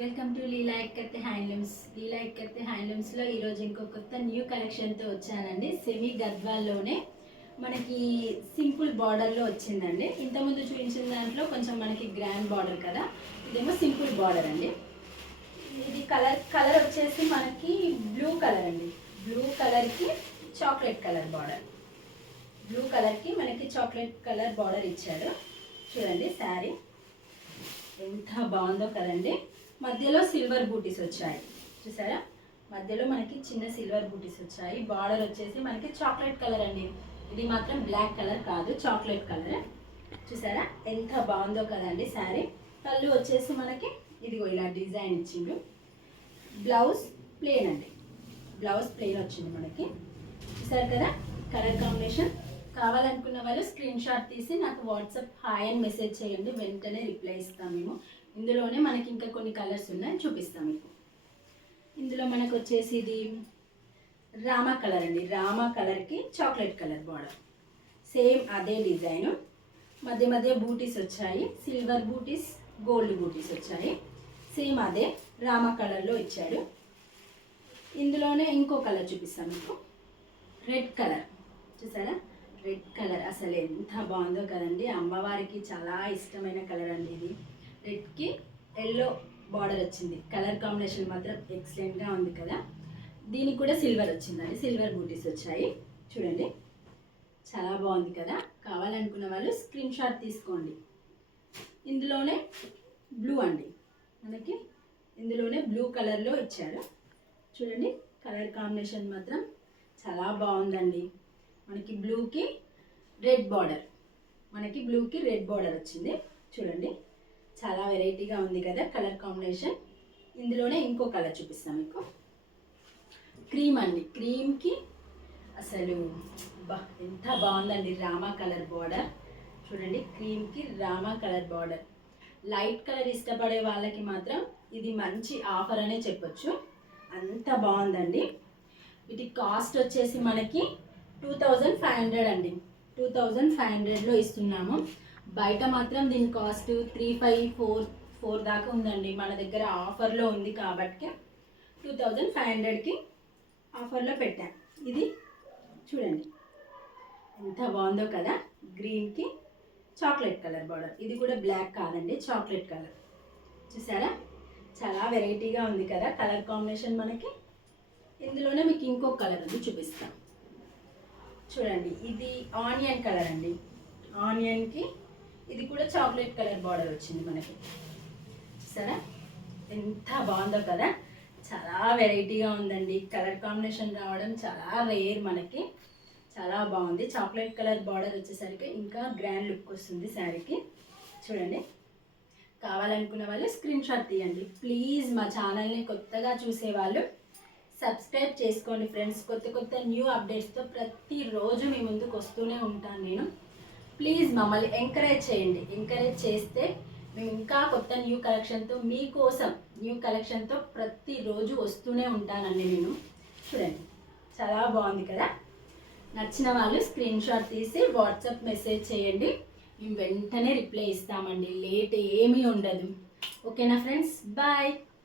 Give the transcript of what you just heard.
Welcome to Leela Ikkat handlooms. Leela Ikkat హ్యాండ్లూమ్స్లో ఈరోజు ఇంకో కొత్త న్యూ కలెక్షన్తో వచ్చానండి. సెమీ గద్వాల్లోనే మనకి సింపుల్ బార్డర్లో వచ్చిందండి. ఇంతకుముందు చూపించిన దాంట్లో కొంచెం మనకి గ్రాండ్ బార్డర్ కదా, ఇదేమో సింపుల్ బార్డర్ అండి. ఇది కలర్ వచ్చేసి మనకి బ్లూ కలర్ అండి. బ్లూ కలర్కి చాక్లెట్ కలర్ బార్డర్. బ్లూ కలర్కి మనకి చాక్లెట్ కలర్ బార్డర్ ఇచ్చాడు. చూడండి శారీ ఎంత బాగుందో కదండి. మధ్యలో సిల్వర్ బూటీస్ వచ్చాయి, చూసారా? మధ్యలో మనకి చిన్న సిల్వర్ బూటీస్ వచ్చాయి. బార్డర్ వచ్చేసి మనకి చాక్లెట్ కలర్ అండి. ఇది మాత్రం బ్లాక్ కలర్ కాదు, చాక్లెట్ కలర్. చూసారా ఎంత బాగుందో కదండి శారీ. పళ్ళు వచ్చేసి మనకి ఇదిగో ఇలా డిజైన్ ఇచ్చిండు. బ్లౌజ్ ప్లెయిన్ అండి. బ్లౌజ్ ప్లెయిన్ వచ్చింది మనకి. చూసారు కదా కలర్ కాంబినేషన్. కావాలనుకున్న వాళ్ళు స్క్రీన్ షాట్ తీసి నాకు వాట్సాప్ హాయ్ అని మెసేజ్ చేయండి, వెంటనే రిప్లై ఇస్తాం మేము. ఇందులోనే మనకి ఇంకా కొన్ని కలర్స్ ఉన్నాయి, చూపిస్తాం మీకు. ఇందులో మనకు వచ్చేసి ఇది రామా కలర్ అండి. రామా కలర్కి చాక్లెట్ కలర్ బార్డర్, సేమ్ అదే డిజైను. మధ్య మధ్య బూటీస్ వచ్చాయి, సిల్వర్ బూటీస్, గోల్డ్ బూటీస్ వచ్చాయి. సేమ్ అదే రామా కలర్లో ఇచ్చాడు. ఇందులోనే ఇంకో కలర్ చూపిస్తాం మీకు, రెడ్ కలర్. చూసారా రెడ్ కలర్ అసలు ఎంత బాగుందో కదండి. అమ్మవారికి చాలా ఇష్టమైన కలర్ అండి ఇది. రెడ్కి ఎల్లో బార్డర్ వచ్చింది. కలర్ కాంబినేషన్ మాత్రం ఎక్సలెంట్గా ఉంది కదా. దీనికి కూడా సిల్వర్ వచ్చిందండి, సిల్వర్ బూటీస్ వచ్చాయి. చూడండి చాలా బాగుంది కదా. కావాలనుకున్న వాళ్ళు స్క్రీన్ షాట్ తీసుకోండి. ఇందులోనే బ్లూ అండి, మనకి ఇందులోనే బ్లూ కలర్లో ఇచ్చాడు. చూడండి కలర్ కాంబినేషన్ మాత్రం చాలా బాగుందండి. మనకి బ్లూకి రెడ్ బార్డర్, మనకి బ్లూకి రెడ్ బార్డర్ వచ్చింది. చూడండి చాలా వెరైటీగా ఉంది కదా కలర్ కాంబినేషన్. ఇందులోనే ఇంకో కలర్ చూపిస్తాను మీకు, క్రీమ్ అండి. క్రీమ్కి అసలు బా ఎంత బాగుందండి రామా కలర్ బార్డర్. చూడండి క్రీమ్కి రామా కలర్ బార్డర్. లైట్ కలర్ ఇష్టపడే వాళ్ళకి మాత్రం ఇది మంచి ఆఫర్ అనే చెప్పొచ్చు, అంత బాగుందండి. వీటి కాస్ట్ వచ్చేసి మనకి 2500 అండి. 2500లో ఇస్తున్నాము. బయట మాత్రం దీని కాస్ట్ 3544 దాకా ఉందండి. మన దగ్గర ఆఫర్లో ఉంది కాబట్టి 2500కి ఆఫర్లో పెట్టాం. ఇది చూడండి ఎంత బాగుందో కదా. గ్రీన్కి చాక్లెట్ కలర్ బార్డర్. ఇది కూడా బ్లాక్ కాదండి, చాక్లెట్ కలర్. చూసారా చాలా వెరైటీగా ఉంది కదా కలర్ కాంబినేషన్ మనకి. ఇందులోనే మీకు ఇంకో కలర్ ఉంది, చూపిస్తాం. చూడండి ఇది ఆనియన్ కలర్ అండి. ఆనియన్కి ఇది కూడా చాక్లెట్ కలర్ బార్డర్ వచ్చింది మనకి. చూసారా ఎంత బాగుందో కదా. చాలా వెరైటీగా ఉందండి. కలర్ కాంబినేషన్ రావడం చాలా రేర్ మనకి. చాలా బాగుంది. చాక్లెట్ కలర్ బార్డర్ వచ్చేసరికి ఇంకా గ్రాండ్ లుక్ వస్తుంది శారీకి. చూడండి కావాలనుకున్న వాళ్ళు స్క్రీన్ షాట్ తీయండి. ప్లీజ్ మా ఛానల్ని కొత్తగా చూసేవాళ్ళు సబ్స్క్రైబ్ చేసుకోండి ఫ్రెండ్స్. కొత్త కొత్త న్యూ అప్డేట్స్తో ప్రతిరోజు మీ ముందుకు వస్తూనే ఉంటాను నేను. ప్లీజ్ మమ్మల్ని ఎంకరేజ్ చేయండి. ఎంకరేజ్ చేస్తే మేము ఇంకా కొత్త న్యూ కలెక్షన్తో మీకోసం న్యూ కలెక్షన్తో ప్రతిరోజు వస్తూనే ఉంటానండి నేను. చూడండి చాలా బాగుంది కదా. నచ్చిన వాళ్ళు స్క్రీన్ షాట్ తీసి వాట్సాప్ మెసేజ్ చేయండి, మేము వెంటనే రిప్లై ఇస్తామండి. లేట్ ఏమీ ఉండదు. ఓకేనా ఫ్రెండ్స్, బాయ్.